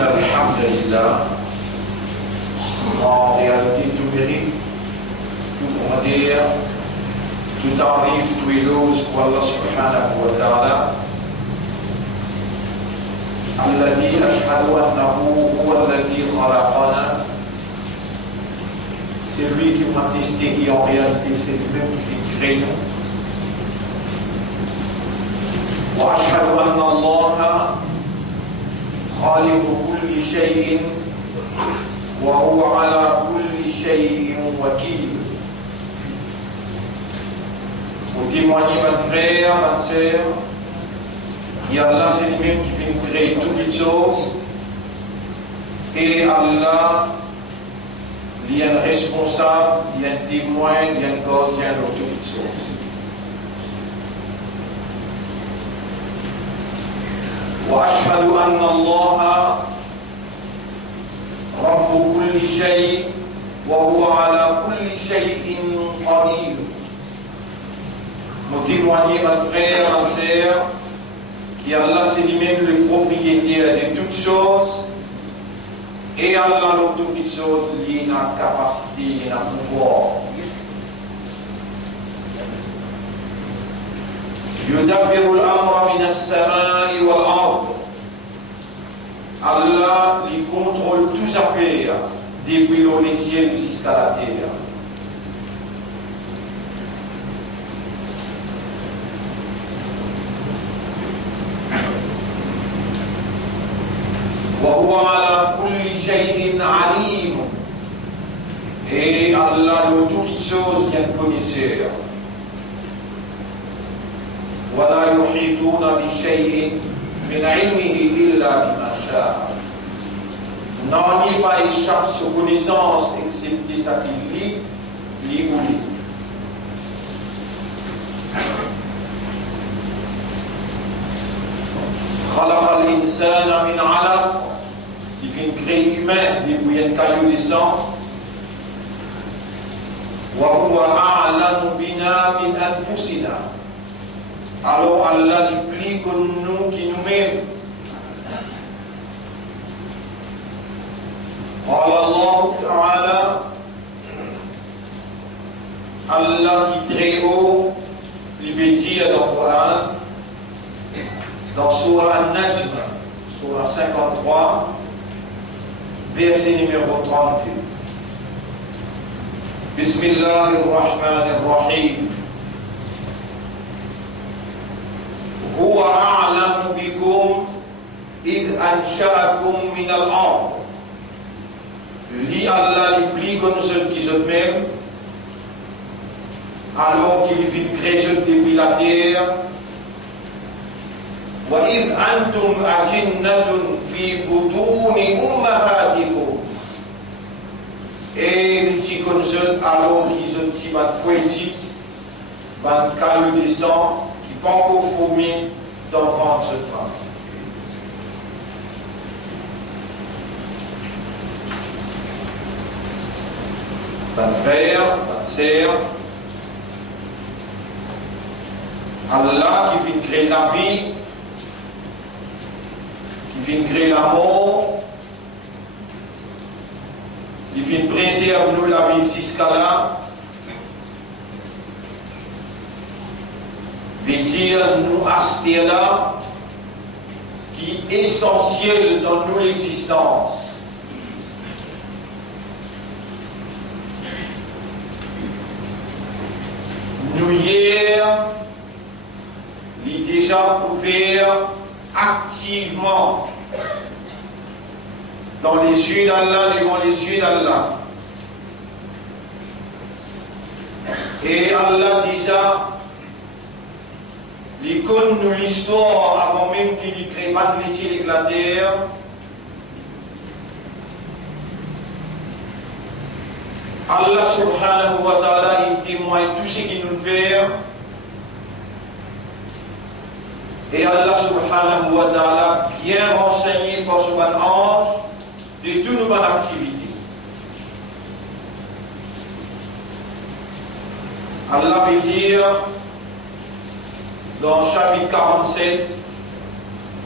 إن الحمد لله en réalité tout mérite, tout grandeur, tout arrive, tout éloge pour Allah subhanahu wa ta'ala. الذي أشهد أنه هو الذي خلقنا. C'est lui qui m'a testé, qui en réalité c'est lui-même qui crée nous. وأشهد أن الله خالق كل شيء وهو على كل شيء وكيل. Pour témoigner, mes frères, mes sœurs, Allah c'est lui-même qui fait créer toutes les choses et Allah il y a un responsable, il y a un témoin, il y a un gardien de toutes les choses. وأشهد أن الله رب كل شيء وهو على كل شيء قدير. Nous témoignons, mes frères, mes sœurs, qu'Allah c'est lui-même le propriétaire de toutes choses et Allah dans toutes choses il a une capacité, il a un pouvoir. يدبر الأمر من السماء والأرض. Allah lui contrôle tous affaires depuis les cieux jusqu'à la terre. وهو على كل شيء عليم. Et Allah de toutes choses est un connaisseur. ولا يحيطون بشيء من علمه إلا بما شاء. Non, il pas échappe sur connaissance excepté ça qu'il lit, lit ou lit. خلق الإنسان من علق. Il fait créer humain depuis un caillou de sang. وهو أعلم بنا من أنفسنا. Alors Allah dit plus que nous qui nous-mêmes. قال الله تعالى Allah qui très haut il veut dire dans le Coran dans Surah An-Najm Surah 53 verset numéro 32. Bismillahirrahmanirrahim. هو أعلم بكم إذ أنشأكم من الأرض. Lui, Allah, il plie comme ceux qui sont mêmes, alors qu'il fait créer depuis la terre. وإذ أنتم أجنة في بطون أمهاتكم. Et les petits comme ceux, alors qu'ils ont petit bat fouettis, bat caillou de sang, qui pas encore fourmi dans le ventre de femme. Mes frères, mes sœurs, Allah qui fait créer la vie, qui fait créer la mort, qui fait préserver nous la vie jusqu'à là, veut dire nous acheter là, qui est essentiel dans notre existence. Nous hier, il est déjà ouvert activement dans les yeux d'Allah, devant les yeux d'Allah. Et Allah déjà, il connaît nous l'histoire avant même qu'il crée pas les cieux et la terre. Allah subhanahu wa ta'ala, il témoigne tout ce qu'il nous fait. Et Allah subhanahu wa ta'ala, bien renseigné par son ange de toutes nos bonnes activités. Allah veut dire dans chapitre 47,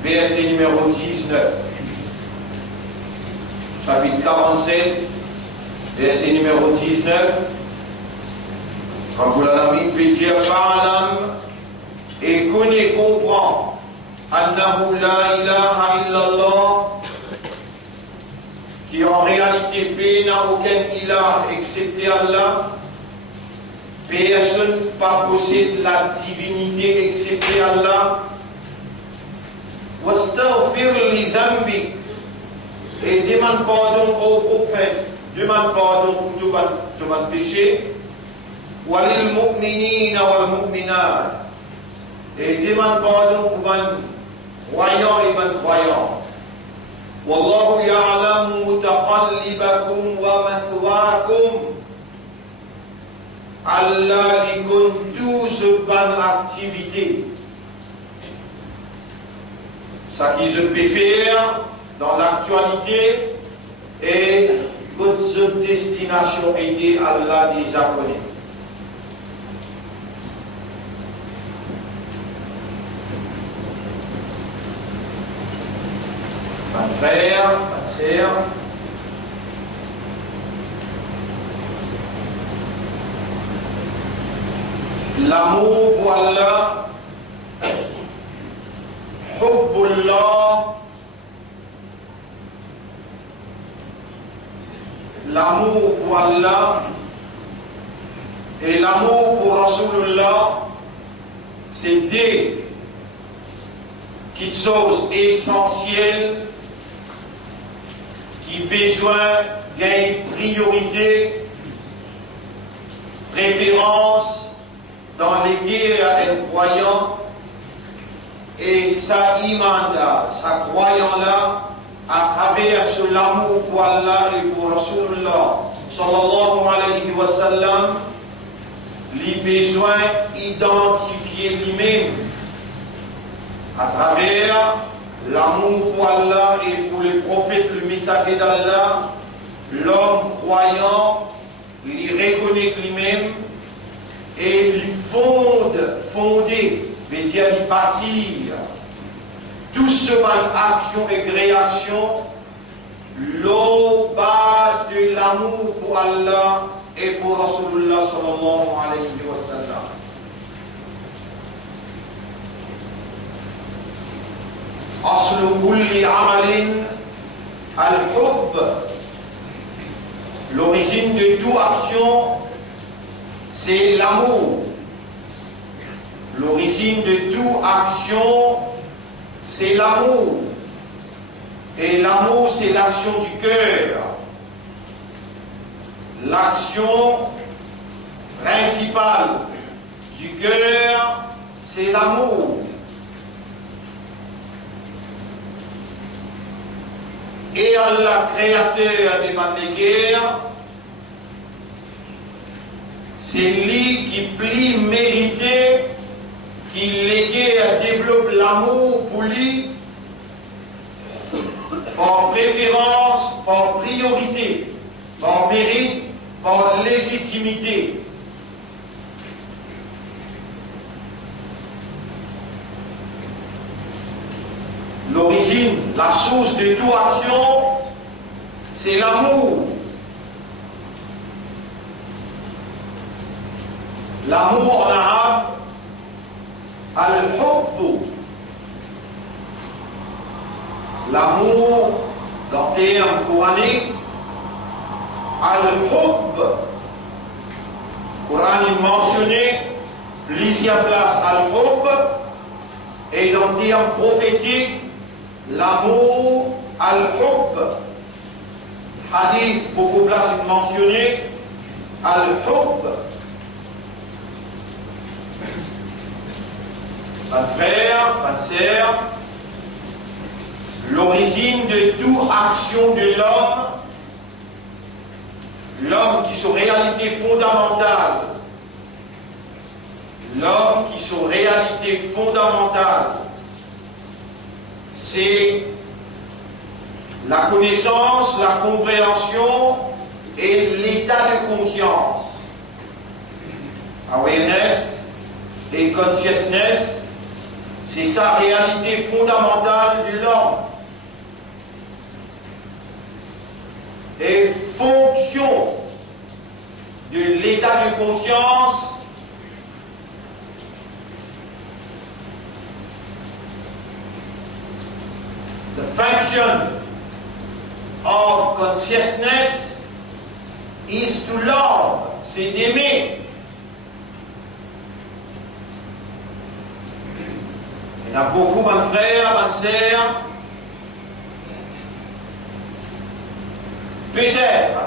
verset numéro 19. chapitre 47, verset numéro 19. Quand vous l'avez peut dire Fa'alam et connaît, comprend, Annahu la ilaha illallah, qui en réalité paix n'a aucun ilah excepté Allah, personne pas possède la divinité excepté Allah. Wastaghfir li dhanbik, et demande pardon au prophète, demande pardon pour tout votre péché. Walil mu'minina wal mu'minat, et demande pardon pour les croyants et les croyants. Wallahu ya'lamu mutaqallibakum wa mathwaakum. Allah lui compte toute bonne activité. Ça qui je peux faire dans l'actualité et votre destination aider Allah déjà connaît. Mon frère, ma sœur, l'amour pour Allah, Hubbullah, l'amour pour Allah et l'amour pour Rasulullah, c'est deux choses essentielles qui ont besoin d'une priorité, préférence dans les guerres et croyants, et ça imante là, ça croyant là, à travers ce l'amour pour Allah et pour Rasulullah sallallahu alayhi wa sallam, les besoins identifiés lui-même à travers l'amour pour Allah et pour les prophètes, le messager d'Allah. L'homme croyant, il reconnaît lui-même et il fonder, veut dire il bâtir tout ce mal action et réaction, l'eau base de l'amour pour Allah et pour Rasulullah sallallahu alayhi wa sallam. Aslu kulli amalin al-hubb. L'origine de toute action, c'est l'amour. L'origine de toute action, c'est l'amour. Et l'amour, c'est l'action du cœur. L'action principale du cœur, c'est l'amour. Et Allah, créateur des matériels, c'est lui qui plie mérité, qui développe l'amour pour lui, par préférence, par priorité, par mérite, par légitimité. L'origine, la source de toute action, c'est l'amour. L'amour en arabe, al-hubb. L'amour, dans le terme coranique, al-hubb. Coran mentionné, plusieurs places al-hubb, et dans le terme prophétique, l'amour al-hubb. Hadith, beaucoup de places mentionné, al-hubb. Mon frère, ma sœur, l'origine de toute action de l'homme qui sont réalité fondamentale, l'homme qui sont réalité fondamentale, c'est la connaissance, la compréhension et l'état de conscience. Awareness et consciousness, c'est sa réalité fondamentale de l'homme. est fonction de l'état de conscience the function of consciousness is to love, c'est d'aimer. Il y en a beaucoup, mes frères, mes sœurs, peut-être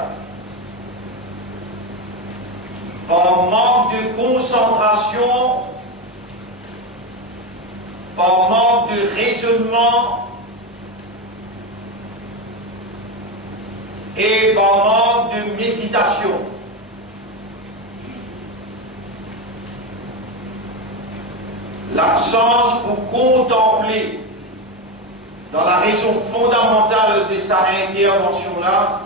par manque de concentration, par manque de raisonnement et par manque de méditation. L'absence pour contempler dans la raison fondamentale de sa intervention-là,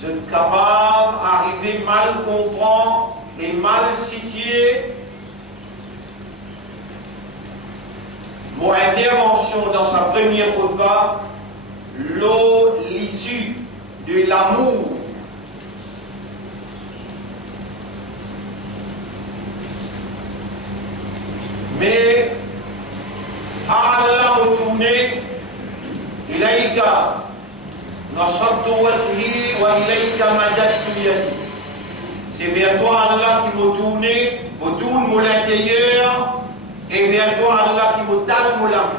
je suis capable d'arriver mal comprendre et mal situer mon intervention dans sa première khutba, l'issue de l'amour. Mais Allah retourné إليك نصبت وجهي وإليك مددت يدي. C'est vers toi Allah qui m'a tourné, me tourne mon intérieur, et vers toi Allah qui me tale mon âme.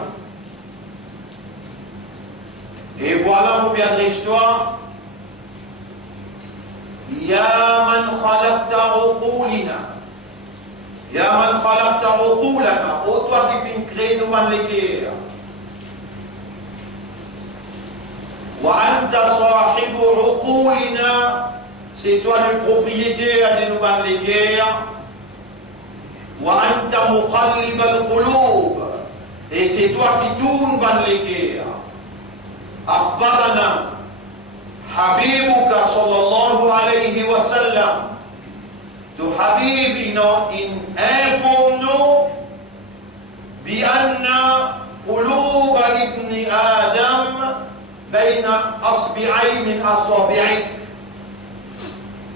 Et voilà mon bien d'histoire. Ya man khalaqta uqulina, ya man khalaqta uqulana, ô toi qui viens créer nous man les guerres. Wa anta sahibu uqulina, c'est toi le propriétaire de nous man les guerres. Wa anta muqallib al-qulub, et c'est toi qui tourne man les guerres. أخبرنا حبيبك صلى الله عليه وسلم تو حبيبنا إن informe-nous بأن قلوب ابن آدم بين أصبعين من أصابعك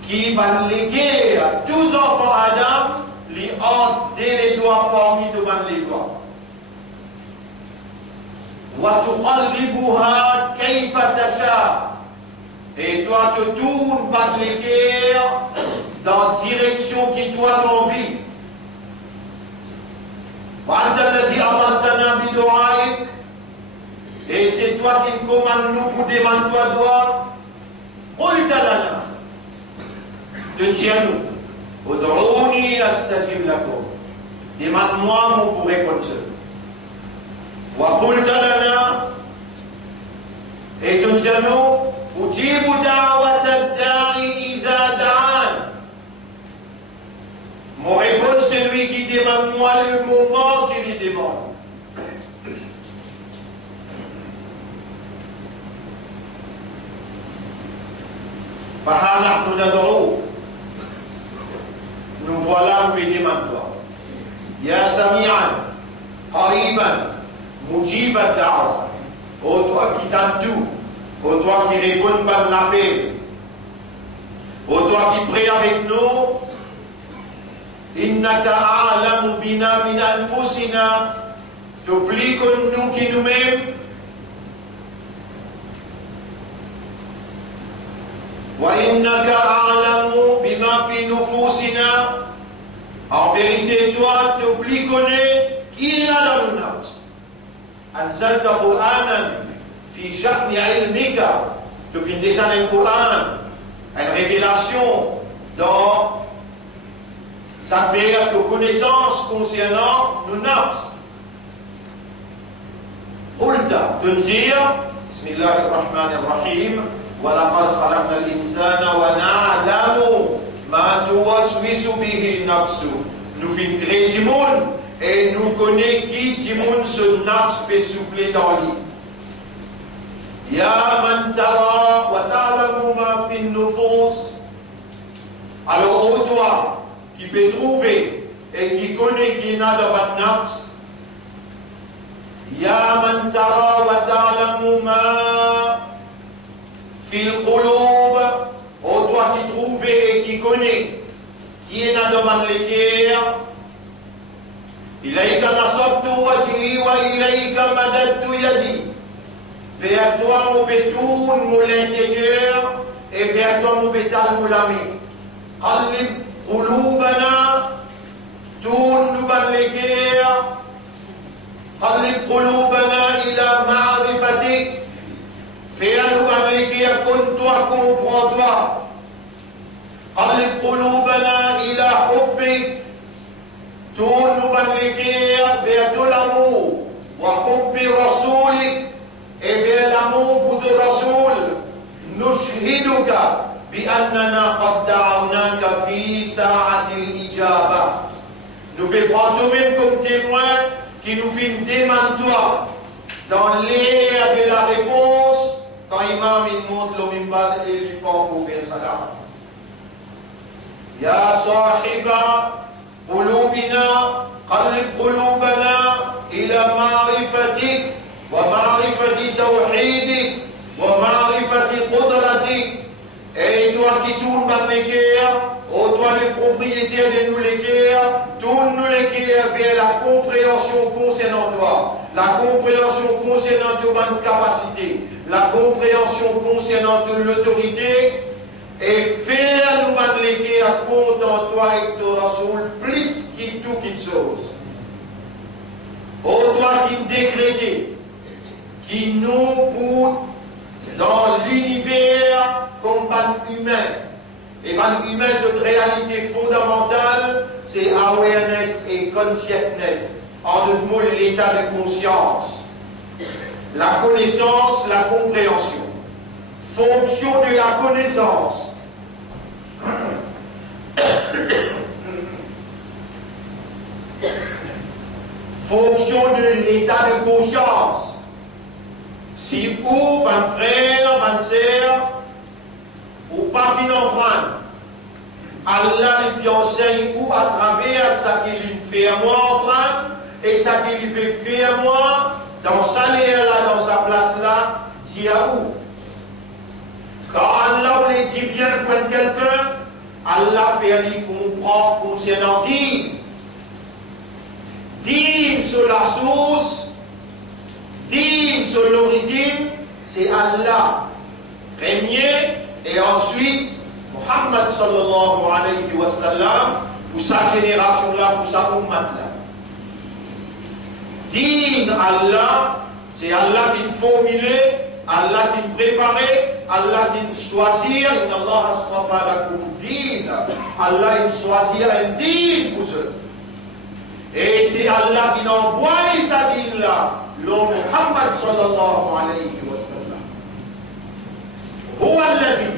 qui va léguer à tous enfants Adam les entre les doigts parmi devant les doigts. وتقلبها كيف تشاء, et toi te tournes par les cœurs dans la direction qui toi t'envie. وأنت الذي أمرتنا بدعائك, et c'est toi qui nous commandes nous pour demander toi doigt. قلت لنا, te tiens-nous, ادعوني أستجب لكم, demande-moi mon pour répondre. وقلت لنا, et nous disons, أجيب دعوة الداعي إذا دعان. Mon réponse, c'est lui qui demande moi le moment qu'il lui demande. فها نحن ندعوك, nous voilà, nous lui demandons. يا سميعا قريبا مجيب الدعوة, ô toi qui t'entends tout, ô toi qui réponds par l'appel, ô toi qui prie avec nous, إنك أعلم بنا من أنفسنا, t'oublies que nous qui nous-mêmes, وإنك أعلم بما في نفوسنا, en vérité toi t'oublies connais qui est là dans le nafs. أنزلت قرآنا في شأن علمك, tu viens descendre un Coran, une révélation dans sa affaire de connaissance concernant nos nafs. قلت, تنزير, بسم الله الرحمن الرحيم, ولقد خلقنا الإنسان ونعلم ما توسوس به نفسه. Nous finissons créer du monde et nous connaissons qui du monde ce nafs peut souffler dans lui. Ya man tara wa ta'lamu ma fi nufus. Alors ô toi qui peut trouver et qui connaît qui n'a dans votre nafs, Ya man tara wa ta'lamu ma fi al-qulub. trouvé et qui connaît, qui est dans le domaine de l'équerre. إليك نصبت وجهي وإليك مددت يدي. Vers toi mon bétoun, mon l'intérieur, et vers toi mon bétal, mon l'ami. قلب قلوبنا دون نبل l'équerre. قلب قلوبنا إلى معرفتك. Fais à nous l'équerre comme toi, comprends-toi. قلب قلوبنا إلى حبك. Tourne nous l'équerre vers de l'amour, وحب رسولك, et vers l'amour pour de Rasoul. نشهدك بأننا قد دعوناك في ساعة الإجابة. Nous préférons nous-mêmes comme témoins qui nous filment dément toi dans l'ère de la réponse quand Imam il monte le mimbar et il fait pour faire salam. Ya sahiba قلوبنا قلب قلوبنا إلى معرفتك ومعرفة توحيدك ومعرفة قدرتك. Et toi qui tournes dans l'équerre, ô toi le propriétaire de nous l'équerre, tourne-nous l'équerre vers la compréhension concernant toi, la compréhension concernant tes capacités, la compréhension concernant l'autorité, et faire nous l'équerre contre toi et ton Rasoul plus que tout qu'il chose. Ô toi qui décrété, qui nous pour dans l'univers comme ban humain. Et ban humain, cette réalité fondamentale, c'est awareness et consciousness. En d'autres mots, l'état de conscience. La connaissance, la compréhension. Fonction de la connaissance. Fonction de l'état de conscience. Si ou, mon frère, ma sœur, ou pas fin en prendre, Allah lui enseigne ou à travers ça qu'il fait à moi en prendre, et ça qu'il fait faire à moi, dans sa l'air là, dans sa place là, dit à où? Quand Allah voulait dire bien pour quelqu'un, Allah fait lui comprendre concernant dîme. Dîme sur la source, dîme sur l'origine, c'est Allah. Premier, et ensuite, Muhammad sallallahu alayhi wa sallam, pour sa génération là, pour sa ummat là. Dîme Allah, c'est Allah qui formulait, Allah qui préparait, Allah qui choisir, Allah asrafa lakum din, Allah il choisit un din pour eux. Et c'est Allah qui envoie sa din là, l'homme Muhammad sallallahu alayhi wa sallam. هو الذي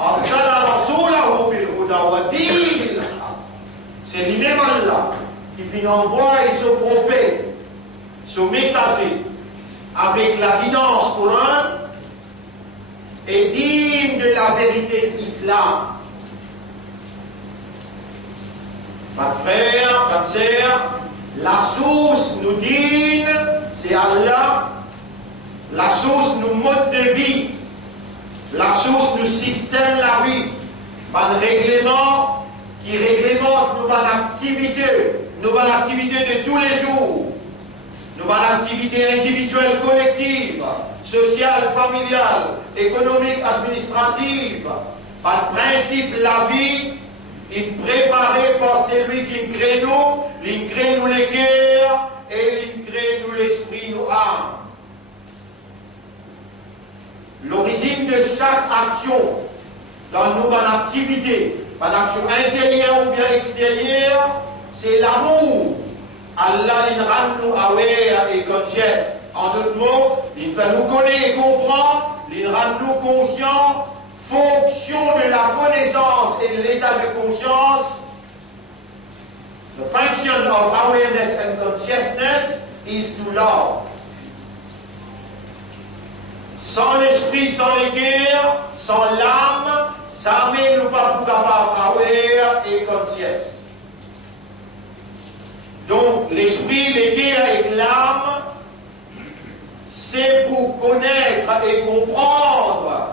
أرسل رسوله بالهدى ودين الحق. C'est lui-même Allah qui finit envoyer ce prophète, ce messager, avec la guidance Coran et digne de la vérité islam. Ma frère, ma sœur, la source nous digne, c'est Allah. La source nous mode de vie. La source nous système la vie. Par le règlement qui réglemente nos activités de tous les jours. Nos activités individuelles, collectives, sociales, familiales, économiques, administratives. Par principe, la vie est préparée par celui qui crée nous, il crée nous les cœurs et il crée nous l'esprit, nous âmes. L'origine de chaque action dans nos activités, par action intérieure ou bien extérieure, c'est l'amour. Allah il rend nous aware et conscious. En d'autres mots, il fait nous connaître et comprendre, il rend nous conscients, fonction de la connaissance et de l'état de conscience. The function of awareness and consciousness is to love. Sans l'esprit, sans les guerres, sans l'âme, ça ne nous pas capable aware et conscious. Donc, l'esprit, les guerres et l'âme, c'est pour connaître et comprendre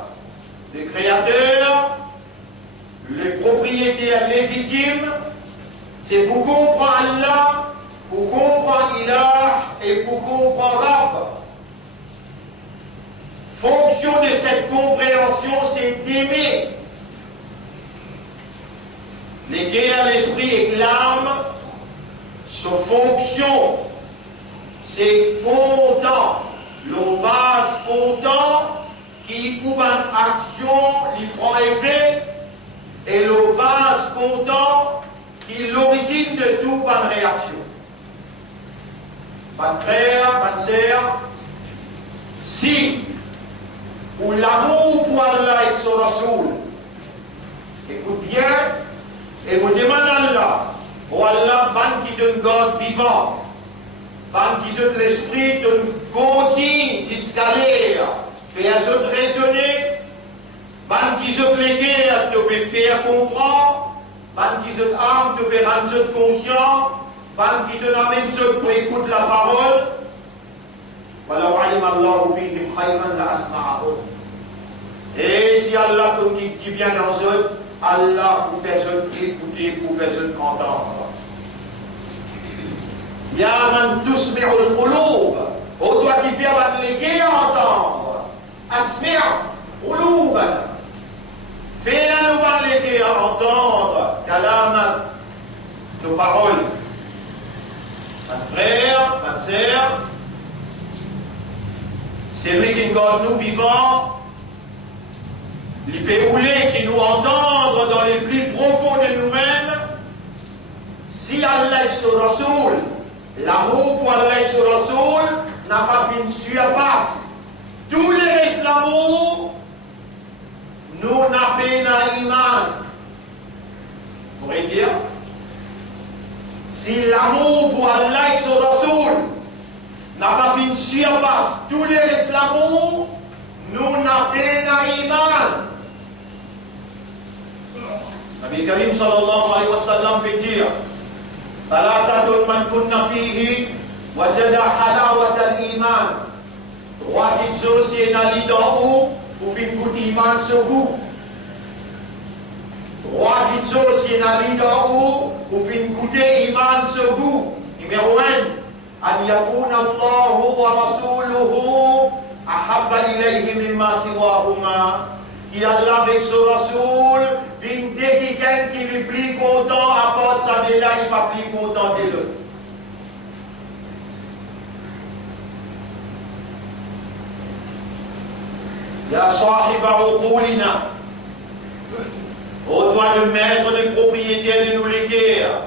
le Créateur propriétaire légitime, c'est pour comprendre Allah, pour comprendre Ilah et pour comprendre Rab. Fonction de cette compréhension, c'est d'aimer. Les guerres, l'esprit et l'âme, sa fonction, c'est content, le base content qui ouvre une action, il prend effet, et le base content qui est l'origine de toute bonne réaction. Mon frère, ma sœur, si ou l'amour pour Allah et son Rasoul, écoute bien, et vous demandez à Allah, oh Allah, ban qui donne God vivant, ban qui donne l'esprit donne continue jusqu'à l'air, faire se raisonner, ban qui donne les guerres, te peut faire comprendre, ban qui donne âme, te peut rendre conscient, ban qui donne amène ceux pour écouter la parole. ولو علم الله فيهم خيرا لأسمعهم. Et si Allah communique si bien dans eux, Allah vous fait écouter, vous fait entendre. Ya man tusmi'ul qulub. Oh toi qui fais avec les guerres entendre. Asmi' quluban. Fais-nous par les guerres entendre. Kalamak. Nos paroles. Ma frère, ma sœur, c'est lui qui nous garde nous vivants, il peut rouler, qui nous entendre dans les plus profonds de nous-mêmes. Si Allah et son Rasoul, l'amour pour Allah et son Rasoul n'a pas fait une surpasse, tous les restes l'amour, nous n'avons pas l'iman. Vous pourrez dire, si l'amour pour Allah et son Rasoul n'a pas fait une surpasse, tous les restes l'amour, nous n'avons pas l'iman. Nabi Karim sallallahu alayhi wa sallam fait dire Thalathatun man kunna fihi wajada halawata al-iman. Trois petites choses, si on a dans où, pour faire goûter l'iman ce goût. Trois petites choses, si on a dans où, pour faire goûter l'iman ce goût. Numéro 1, an yakuna Allahu wa rasuluhu ahabba ilayhi mimma siwahuma. Qui Allah avec son Rasoul, dès quelqu'un qui est plus content, apporte sa déla, il n'est pas plus content de l'autre. Ya sahiba uqulina. Ô toi le maître des propriétaires de nous les guerres.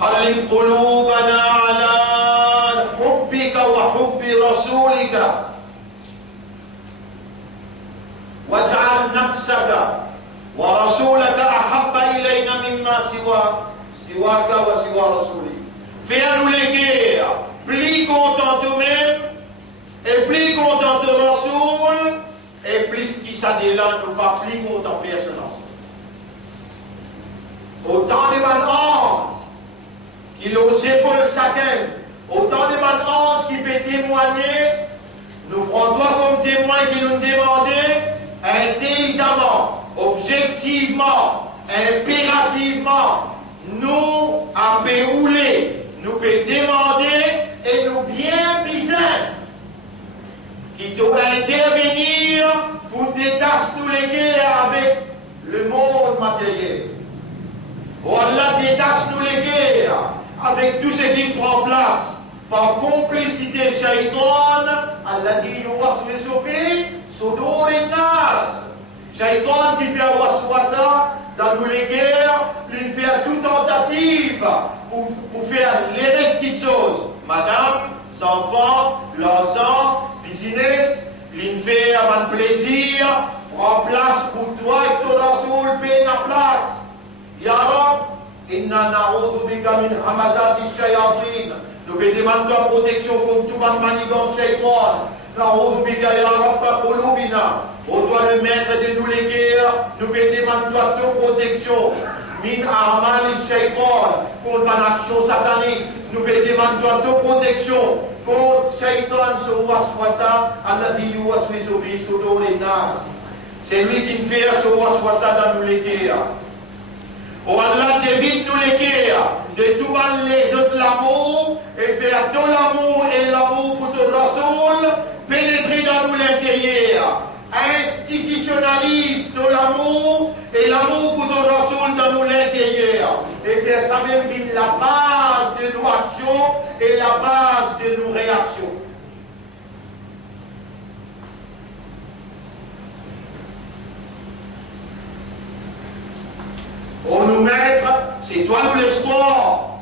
Hallim qulubana ala hubbika wa hubbi rasulika. واجعل نفسك ورسولك أحب إلينا مما سواك وسوى رسولك. Fais-nous les guerres, plus content nous-mêmes, et plus content de Rasoul, et plus qui s'adéla, nous pas plus content personne. Autant de bandes qui l'ont épaules chacun, autant de bandes qui peut témoigner, nous prenons comme témoin qui nous demandait intelligemment, objectivement, impérativement, nous à rouler, nous pouvons demander et nous bien bizarre qui doit intervenir pour détacher tous les guerres avec le monde matériel. Oh Allah détache tous les guerres avec tout ce qui prend place par complicité shaitan. Allah dit Sudur nas. Shaitan qui fait waswasa dans tous les guerres, il fait toute tentative pour faire les restes de choses. Madame, enfants, l'ensemble, business, il fait un plaisir, prend place pour toi et ton Rasoul paye la place. Ya Rab, inna na'udhu bika min hamazati shayatin. Nous demandons la protection contre tout le manigance shaitan. Na'udhu bika ya Rabba qulubina. Ô toi le maître de nous les guerres, nous demandons ta protection. Min a'mal shaitan. Contre une action satanique. Nous demandons ta protection. Contre shaitan, ce waswasa, alladhi yuwaswisu fi sudurin nas. C'est lui qui nous fait ce waswasa dans nous l'équerre. Oh Allah d'évite nous l'équerre, de tout les autres l'amour, et faire tout l'amour et l'amour pour ton Rasoul, pénétrer dans nous l'intérieur. Institutionnalise tout l'amour et l'amour pour ton Rasoul dans nous l'intérieur. Et faire ça même la base de nos actions et la base de nos réactions. Pour nous mettre, c'est toi nous l'espoir,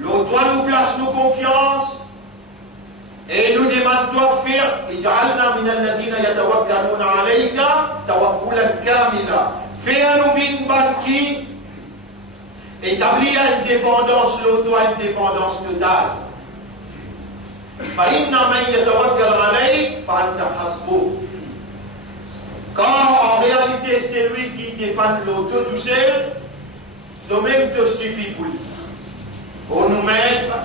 toi nous place nos confiance, et nous demande toi de faire, اجعلنا من الذين يتوكلون عليك توكلا كاملا. Fais-nous une banquille, établir une dépendance, toi une dépendance totale. فإن من يتوكل عليك فأنت حسبه. Quand en réalité c'est lui qui dépend de l'autre tout seul, toi-même te suffit pour lui. Pour nous mettre,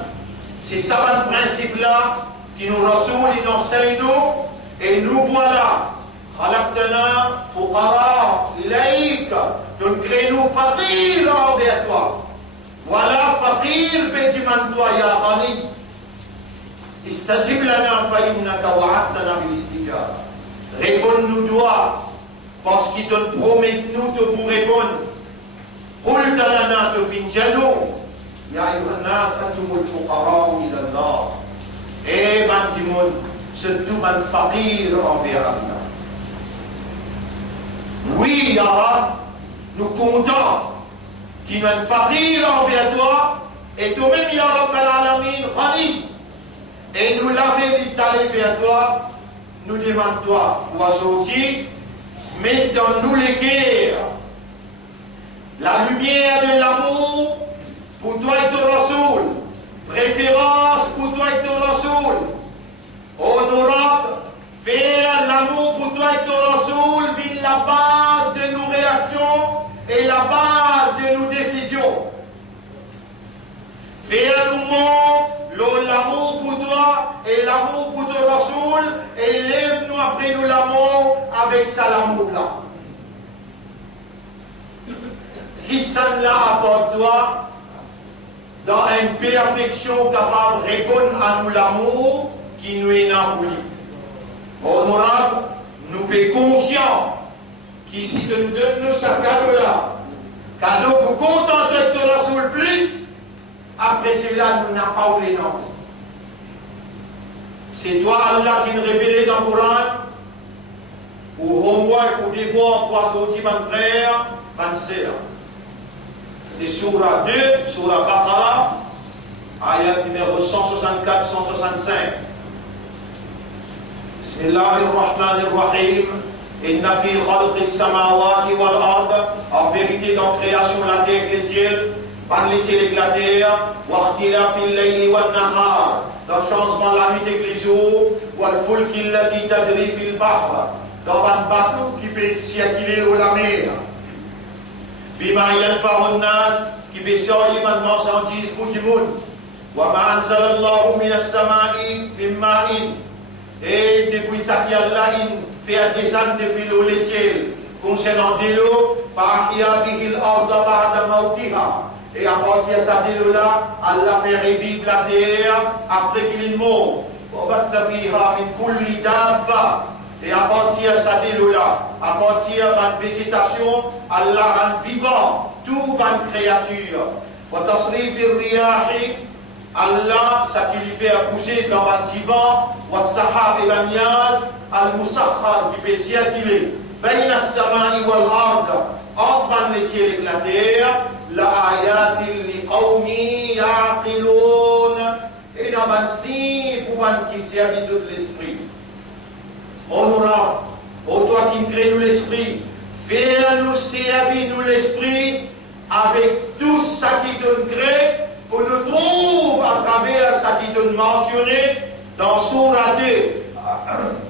c'est ça le principe-là qui nous ressoule, il nous enseigne nous, et nous voilà. خلقتنا فقراء إليك تنكرنوا فقير envers toi. Voilà فقير بجمن toi يا غني. استجب لنا فإنك وعدتنا بالاستجابة. Réponds-nous toi, parce qu'il te promet nous te pour répondre. قلت لنا تفنجنوا يا أيها الناس أنتم الفقراء إلى الله. Eh ben Timon, ce tout ben fakir envers Allah. Oui, Ya Rab, nous comptons qui ben fakir envers toi, et toi-même, Ya Rab al-Alamin, Khani. Et nous l'avons dit d'aller vers toi, nous demandons toi, oiseau dit, mets dans nous les guerres. La lumière de l'amour pour toi et ton Rasoul. Préférence pour toi et ton Rasoul. Honorable, faire l'amour pour toi et ton Rasoul, vient la base de nos réactions et la base de nos décisions. Faire l'amour pour toi et l'amour pour ton Rasoul, et lève-nous après nous l'amour avec ça l'amour-là. Qui s'en l'a apporte toi dans une perfection capable de répondre à nous l'amour qui nous est napouli. Honorable, nous sommes conscients qu'ici de nous donne ce cadeau-là, cadeau pour contenter de ton Rasoul plus, après cela nous n'avons pas oublié non. C'est toi Allah qui nous révèle dans le Coran, pour renvoyer, pour défendre, pour sortir mon frère, ma sœur. C'est Surah 2, Surah Baqarah, ayat numéro 164-165. Bismillahirrahmanirrahim. Inna fi khalqi samawati wal ard. En vérité, dans la création de la terre et les cieux, par les ciels et la terre, wa ikhtilafil layli wan nahar. Dans le changement de la nuit et les jours, wal fulki allati tajri fil bahr. Dans un bateau qui peut circuler dans la mer. بما ينفع الناس qui peut sortir maintenant marchandises pour tout le monde. وما أنزل الله من السماء من ماء. Et depuis ça qu'il y a là, il fait descendre depuis l'eau les ciels. Concernant de l'eau, فأحيا به الأرض بعد موتها. Et à partir de cette eau-là, Allah fait revivre la terre après qu'il est mort. وبث فيها من كل دابة. Et à partir de cette eau-là, à partir de la végétation, Allah rend vivant toute bonne créature. Allah, ça qui lui fait pousser dans le vivant, والسحاب والنياز المسخر qui peut circuler بين السماء والأرض entre les cieux et la terre, لآيات لقوم يعقلون. Et dans un signe pour un qui servit de l'esprit. Honorable, ô toi qui crée nous l'esprit, fais-nous servir nous l'esprit avec tout ça qui te crée, qu'on nous trouve à travers ça qui te mentionné dans Surah 2,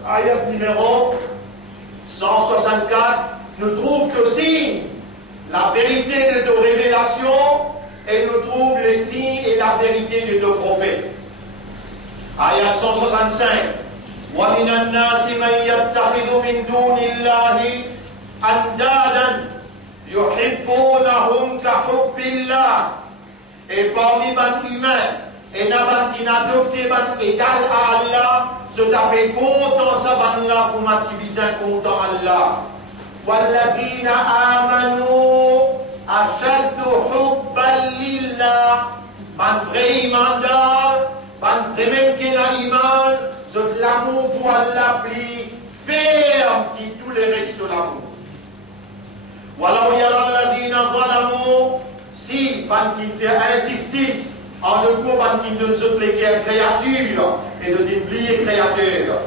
ayat numéro 164, nous trouve que signe la vérité de nos révélations et nous trouve les signes et la vérité de nos prophètes. Ayat 165. ومن الناس من يتخذ من دون الله andadan yuhibbunahum ka hubbillah. Et parmi les humains, et n'aban qui n'a adopté égal à Allah, je t'appelle content ça là pour m'attiviser content Allah. والذين آمنوا أشد حبا لله. Man vrai imandar, man vrai même qui n'a iman, c'est l'amour pour Allah plus ferme qui tous les restes de l'amour. ولو يرى الذين ظلموا, si man qui fait injustice en ne pouvant qui donne ce plaisir créature et de déplier créateur,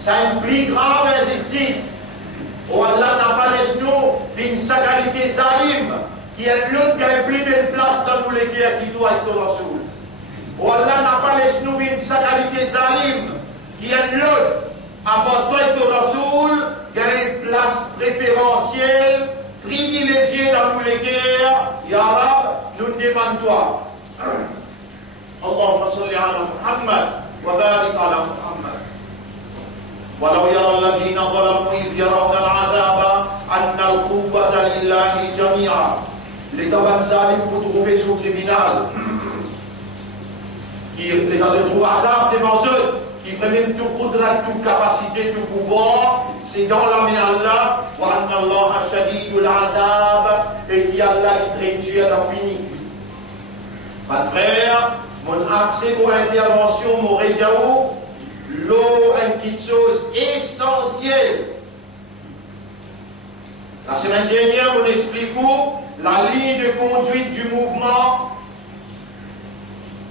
c'est une plus grave injustice. Oh Allah n'a pas laissé nous d'une sacralité zalim qui est l'autre qui a plus de place dans tous les guerres qui doit être au Rasoul. Oh Allah n'a pas laissé nous d'une sacralité zalim qui est l'autre à part toi et au Rasoul qui a une place préférentielle, privilégiée dans tous les guerres. Ya Rab, nous demandons toi. Allahumma salli ala Muhammad wa barik ala Muhammad. ولو يرى الذين ظلموا إذ يرون العذاب أن القوة لله جميعا. Les tabacs zalim pour trouver son tribunal, qui se trouve hasard devant eux, qui fait même tout coudra, toute capacité, tout pouvoir, c'est dans la main Allah, wa anna Allah shadidul adab, et qui Allah est très dur à fini. Mon frère, mon accès pour intervention, mon réjaou, l'eau est une petite chose essentielle. La semaine dernière, nous expliquons la ligne de conduite du mouvement.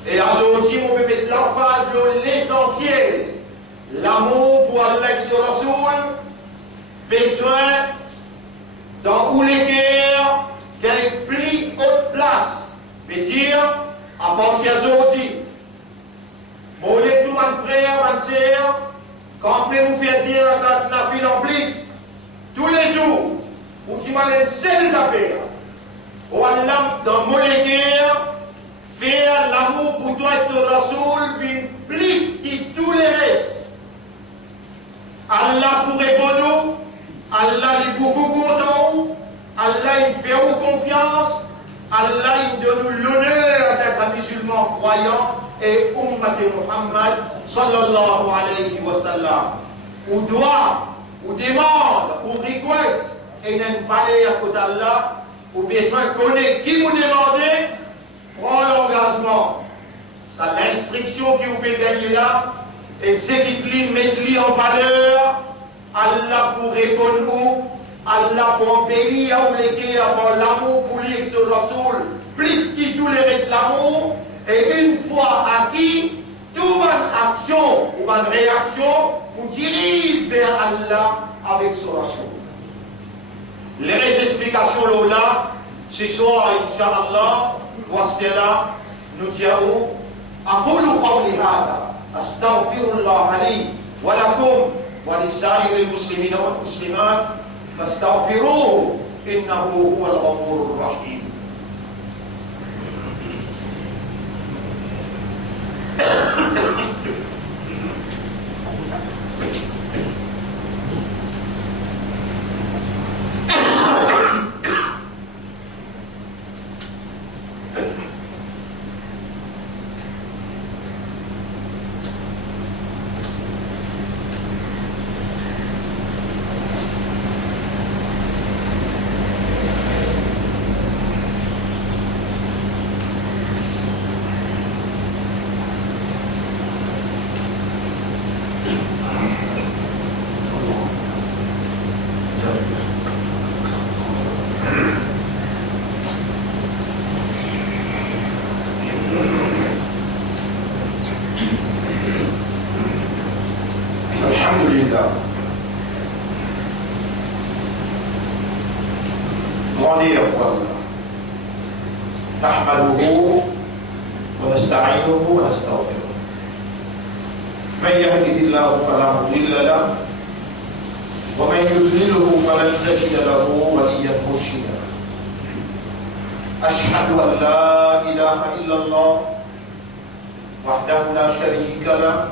Et aujourd'hui, on peut mettre l'emphase sur l'essentiel. L'amour pour Allah et sur Rasoul, besoin dans où les guerres, qu'il y ait une plus haute place. Mais dire, à partir d'aujourd'hui, mon tout mon frère, ma sœur, quand vous faites bien la nafile en plus, tous les jours, où tu m'as les seules affaires, où Allah, dans mon guerre, faire l'amour pour toi et ton Rasoul, puis plus que tous les restes. Allah pourrait pour nous, Allah est beaucoup content, Allah il fait confiance, Allah il donne l'honneur d'être un musulman croyant et Ummat Muhammad sallallahu alayhi wa sallam. Ou doit, ou demande, ou request, et n'en fallait à côté d'Allah, ou besoin de connaître qui vous demandez, prends l'engagement. C'est l'instruction qui vous fait gagner là, exécute-le, mets-le en valeur, Allah pour répondre vous, Allah pour embellir ou les avoir l'amour pour lui et ce Rasoul, plus que tous les restes l'amour, et une fois acquis, toute une action ou une réaction vous dirige vers Allah avec ce Rasoul. Les explications là, ce soir, Inch'Allah, voici là, nous dirons, أقول قولي هذا أستغفر الله لي ولكم ولسائر المسلمين والمسلمات فاستغفروه إنه هو الغفور الرحيم. نحمده ونستعينه ونستغفره. من يهده الله فلا مضل له ومن يضلله فلن تجد له وليا مرشدا. أشهد أن لا إله إلا الله وحده لا شريك له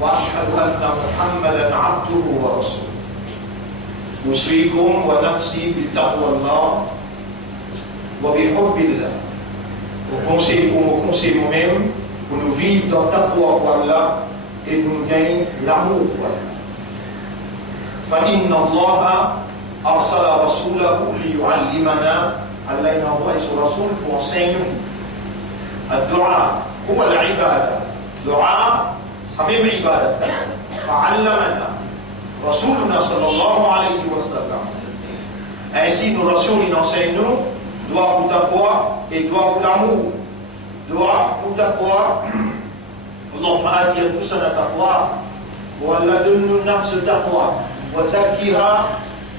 وأشهد أن محمدا عبده ورسوله. أوصيكم ونفسي بتقوى الله وبحب الله. Vous conseillez vous-même pour nous vivre dans ta taqwa pour Allah et nous gagner l'amour pour Allah. فإن الله أرسل رسوله ليعلمنا. Allah a envoyé son rasoul pour enseigner الدعاء هو العبادة. دعاء صميم عبادة. فعلمنا رسولنا صلى الله عليه وسلم. Ainsi nos rasouls enseignent nous doit pour taqwa et doit pour l'amour. Doit pour taqwa. اللهم آت أنفسنا تقواها ولا donne-nous nafs taqwa وزكها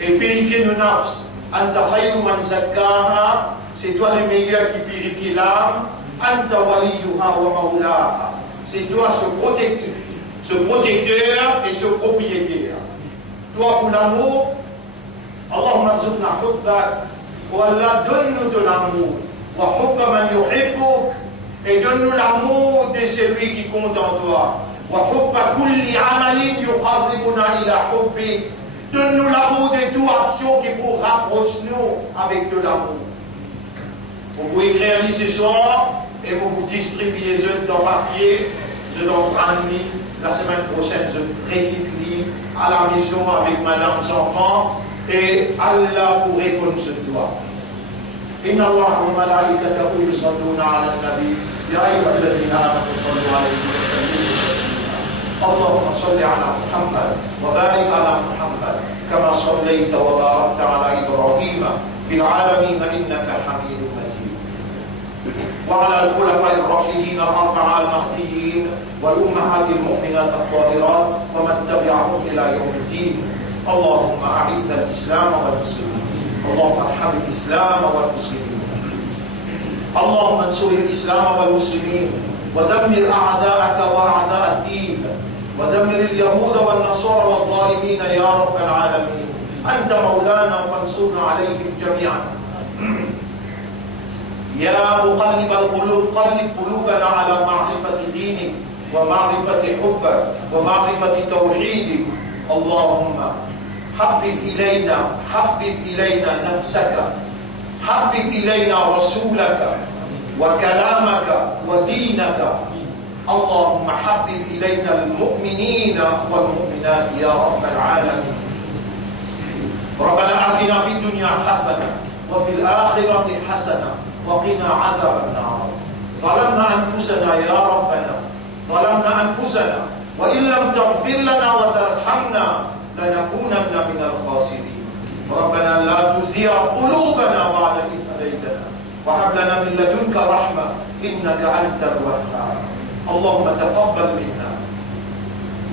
et purifier nos nafs. Anta khayru man zakkaha, c'est toi le meilleur qui purifie l'âme. Anta waliyuha wa mawlaha, c'est toi ce protecteur et ce propriétaire. Toi pour l'amour, Allahumma rzuqna hubbak, oh Allah, donne-nous de l'amour. Wa hubba man yuhibbuk, et donne-nous l'amour de celui qui compte en toi. Wa hubba kulli amalin yuqarribuna ila hubbik, donne-nous l'amour de toute action qui vous rapproche nous avec de l'amour. Vous pouvez écrire ce soir et vous distribuez les œufs dans papier, je dans Brandny. La semaine prochaine, je réciplie à la maison avec madame enfants et Allah pour répondre ce doigt. Inna Allah wa malaikatahu yusalluna ala nabi ya ayyuhalladhina amanu sallu alayhi wa sallimu taslima. Allahumma salli ala Muhammad wa barik ala Muhammad kama sallaita wa barakta ala Ibrahim fil alamin innaka Hamidum Majid. وعلى الخلفاء الراشدين الأربعة المهديين والأمهات المؤمنات الطاهرات ومن تبعهم إلى يوم الدين. اللهم أعز الإسلام والمسلمين. اللهم ارحم الإسلام والمسلمين. اللهم انصر الإسلام والمسلمين ودمر أعداءك وأعداء الدين ودمر اليهود والنصارى والظالمين يا رب العالمين. أنت مولانا فانصرنا عليهم جميعا. يا مقلب القلوب قلب قلوبنا على معرفة دينك ومعرفة حبك ومعرفة توحيدك. اللهم حبب إلينا نفسك، حبب إلينا رسولك وكلامك ودينك. اللهم حبب إلينا المؤمنين والمؤمنات يا رب العالمين. ربنا آتنا في الدنيا حسنة وفي الآخرة حسنة وقنا عذاب النار. ظلمنا أنفسنا يا ربنا، ظلمنا أنفسنا، وإن لم تغفر لنا وترحمنا لنكونن من الخاسرين. ربنا لا تزغ قلوبنا بعد إذ هديتنا وهب لنا من لدنك رحمة إنك أنت الوهاب. اللهم تقبل منا،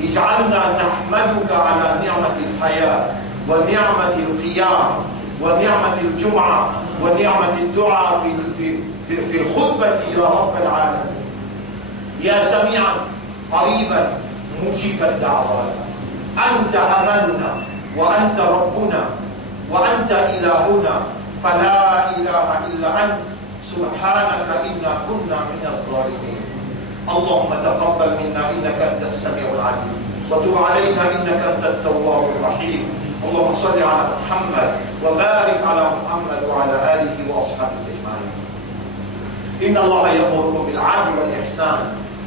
اجعلنا نحمدك على نعمة الحياة ونعمة القيام ونعمة الجمعة ونعمة الدعاء في الخطبة يا رب العالمين. يا سميعا قريبا مجيب الدعوات. أنت أملنا وأنت ربنا وأنت إلهنا فلا إله إلا أنت سبحانك إنا كنا من الظالمين. اللهم تقبل منا إنك أنت السميع العليم وتب علينا إنك أنت التواب الرحيم. اللهم صل على محمد وبارك على محمد وعلى آله وأصحابه أجمعين. إن الله يأمركم بالعدل والإحسان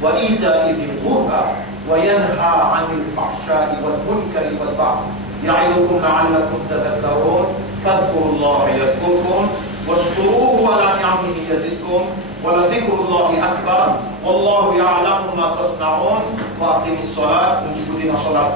وإيتاء ذي القربى وينهى عن الفحشاء والمنكر والبغي يعظكم لعلكم تذكرون. فاذكروا الله يذكركم واشكروه على نعمه يزدكم ولذكر الله أكبر والله يعلم ما تصنعون. وأقم الصلاة. نجيب دين صلاة